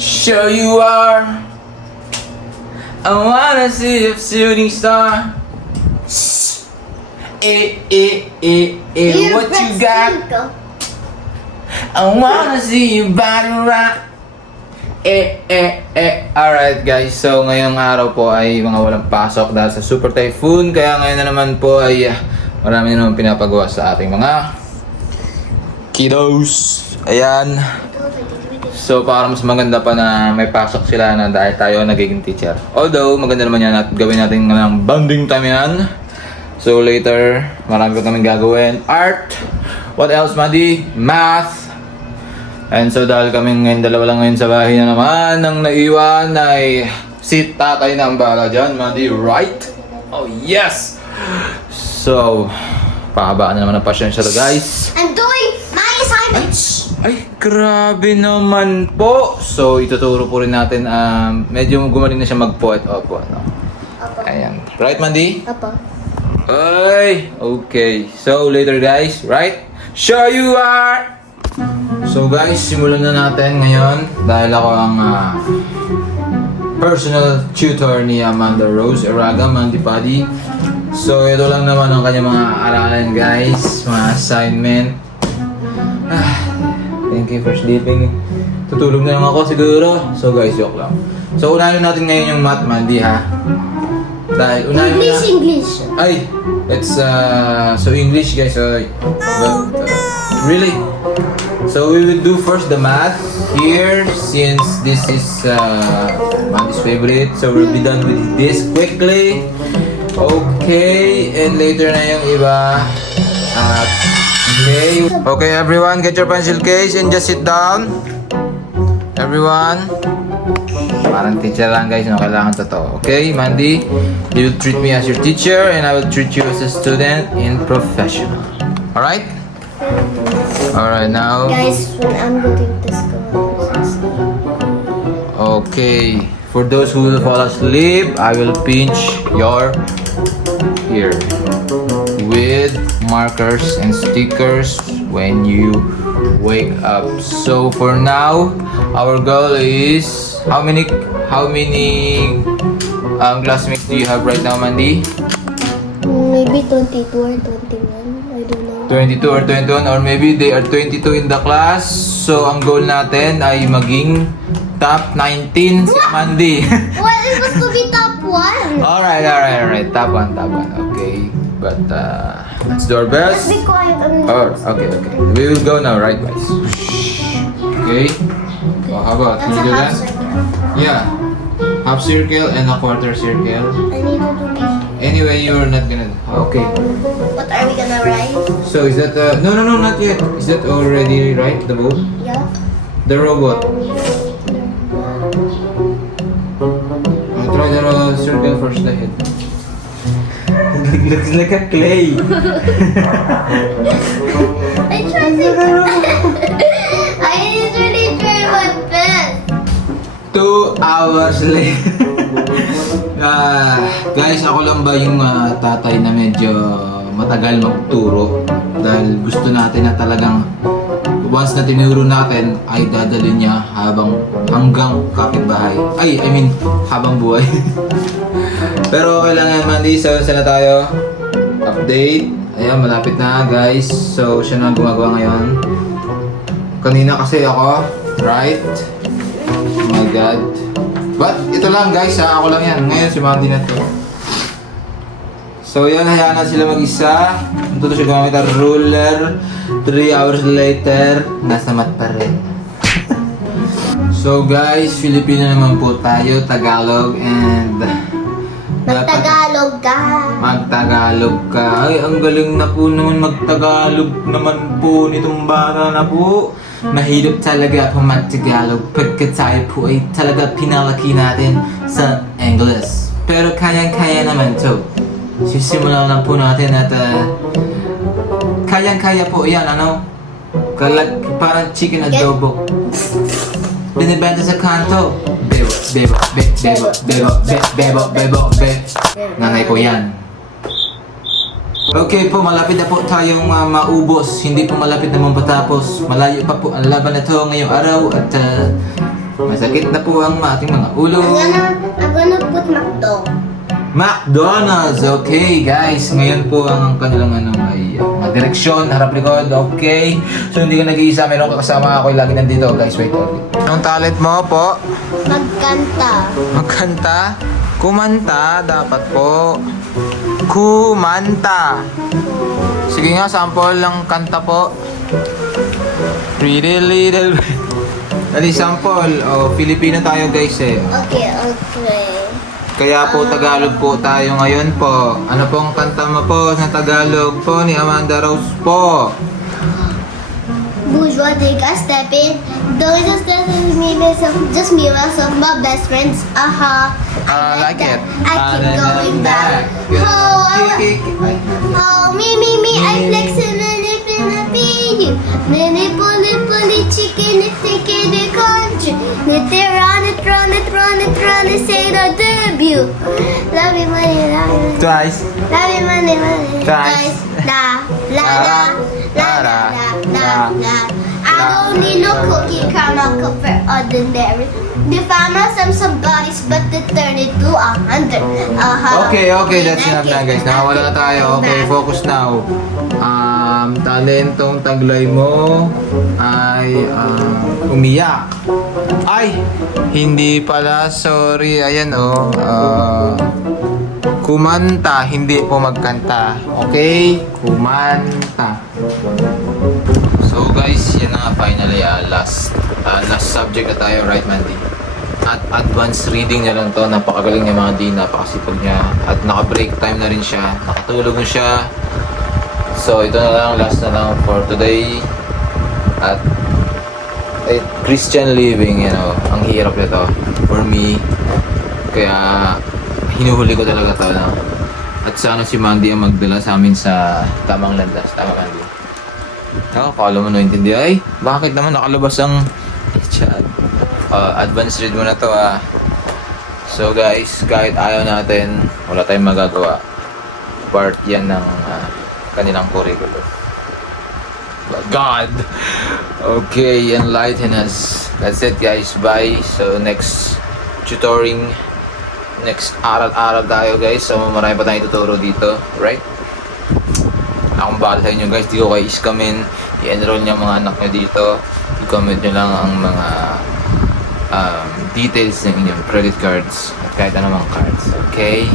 Sure you are. I wanna see a shooting star. What you got? I wanna see you body rock. Alright guys, so ngayong araw po ay mga walang pasok dahil sa Super Typhoon. Kaya ngayon na naman po ay marami na naman pinapagawa sa ating mga kiddos. Ayan. So para mas maganda pa na may pasok sila na dahil tayo nagiging teacher. Although maganda naman yan at gawin natin ng bonding time yan. So later, marami pa kaming gagawin. Art. What else, Madi? Math. And so dahil kaming ngayon dalawa lang ngayon sa bahay na naman, ang naiwan ay si tatay na ang bahala dyan, Madi, right? Oh yes! So, pahabaan na naman ang pasensya to guys. I'm doing my assignments! Ay, grabe naman po! So, ituturo po rin natin, medyo gumaling na siya mag-poet. Opo, no? Opo. Ayan. Right, Madi? Opo. Ay, okay. So, later guys, right? Show you are! So guys, simulan na natin ngayon dahil ako ang personal tutor ni Amanda Rose Eraga Mandipadi. So ito lang naman ang kanyang mga aralan guys, mga assignment. Thank you for sleeping. Tutulog na lang ako siguro. So guys, joke lang. So unahin natin ngayon yung math, Mandy ha. Dahil unahin mo na. English. Ay, it's so English guys. Really? So we will do first the math here since this is Mandy's favorite. So we'll be done with this quickly. Okay, and later na yung iba. Okay. Okay everyone, get your pencil case and just sit down. Everyone. Parang teacher lang guys, no? Kailangan totoo. Okay, Mandy, you will treat me as your teacher and I will treat you as a student and professional. Alright? Alright, now. Guys, when I'm going to school. Okay. For those who will fall asleep, I will pinch your ear with markers and stickers when you wake up. So for now, our goal is how many classmates do you have right now, Mandy? Maybe 22 or 21. I don't know. 22 or 21 or maybe they are 22 in the class. So ang goal natin ay maging top 19 si Mandy. Well, it was to be top 1. Alright. Top 1. Okay. But let's do our Let's best. be quiet. Okay. We will go now, right guys? Okay. Oh, how about That's can a you do half that? circle. Yeah. Half circle and a quarter circle. I need to do this. Anyway, you're not gonna. Okay. What are we gonna write? So is that no, not yet. Is that already right? The boat? Yeah. The robot. Try the circle first, the head. It looks like a clay. I tried to. I usually try my best. 2 hours later. Guys, ako lang ba yung tatay na medyo matagal magturo? Dahil gusto natin na talagang once na tinuro natin ay dadalhin niya hanggang kapitbahay. Habang buhay. Pero kailangan Mandy, so sana tayo update. Ayan, malapit na guys. So siya na gumagawa ngayon. Kanina kasi ako, right? Oh my God. But ito lang guys, ako lang yan. Ngayon si Mandy na to. So yan, hayaan na sila mag-isa. Natuto siya gumamit ang ruler. 3 hours later, nasa mat pa rin. So guys, Filipino naman po tayo, Tagalog and Magtagalog ka. Magtagalog ka. Ay, ang galing na po naman magtagalog naman po nitong bata na po. Mahirap talaga po magtagalog pagkat tayo po ay talaga pinalaki natin sa English. Pero kayang-kaya naman to. Sisimulan lang po natin at kayang-kaya po yan, parang chicken adobo. Binibenta sa kanto. Bebo. Nanay ko yan. Okay po, malapit na po tayong maubos. Hindi po malapit na matapos. Malayo pa po ang laban na to ngayong araw at Masakit na po ang ating mga ulo. I'm gonna put McDo. McDonald's, okay guys. Ngayon po ang kanilang ay mga direksyon, harap likod, okay. So hindi ka nag-iisa, meron ka kasama ako, lagi nandito guys, wait. Anong talent mo po? Magkanta. Magkanta? Kumanta, dapat po. Kumanta. Sige nga, sample ng kanta po. Pretty little... Dali, sample. Oh, Filipino tayo guys eh. Okay. Kaya po Tagalog po tayo ngayon po. Ano pong kanta mo po sa Tagalog po ni Amanda Rose po? Bourgeois, they got step in. Don't just step in me, myself, just me, myself, my best friends. I like it. I keep going back. Oh, me, I flex and I live in a video. Nene, bully, chicken, it take it, the country. Let it run it, say the debut. Love you, money, love you. Twice. Love you, money. Guys. La. I don't need no cookie, caramel cup for ordinary. They found us some bodies, but they turned it to 100. Okay, that's enough na guys. Nakawala na tayo. Okay, focus now. Talentong taglay mo ay umiyak. Ay, hindi pala. Sorry. Ayan kumanta, hindi po magkanta. Okay? Kumanta. So guys, yan na nga finally last subject na tayo, right Mandy? At advanced reading niya lang to, napakagaling niya mga di, napakasipag niya. At naka-break time na rin siya, nakatulog na siya. So ito na lang, last na lang for today. At Christian living, ang hirap nito for me. Kaya hinuhuli ko talaga to na. At sana si Mandy ang magdala sa amin sa tamang landas. Tama Mandy? Kala mo naintindi. Ay, bakit naman nakalabas ang chat? Advanced read mo na to So guys, kahit ayaw natin, wala tayong magagawa. Part yan ng kanilang curriculum. But God! Okay, enlighten us. That's it guys, bye. So next tutoring, next aral-aral tayo guys. So marami pa tayong tuturo dito, right? Akong bahala sa inyo guys, di ko kayo iskamin. I-enroll niyo mga anak nyo dito. I-comment nyo lang ang mga details ng inyong credit cards at kahit anumang cards, okay?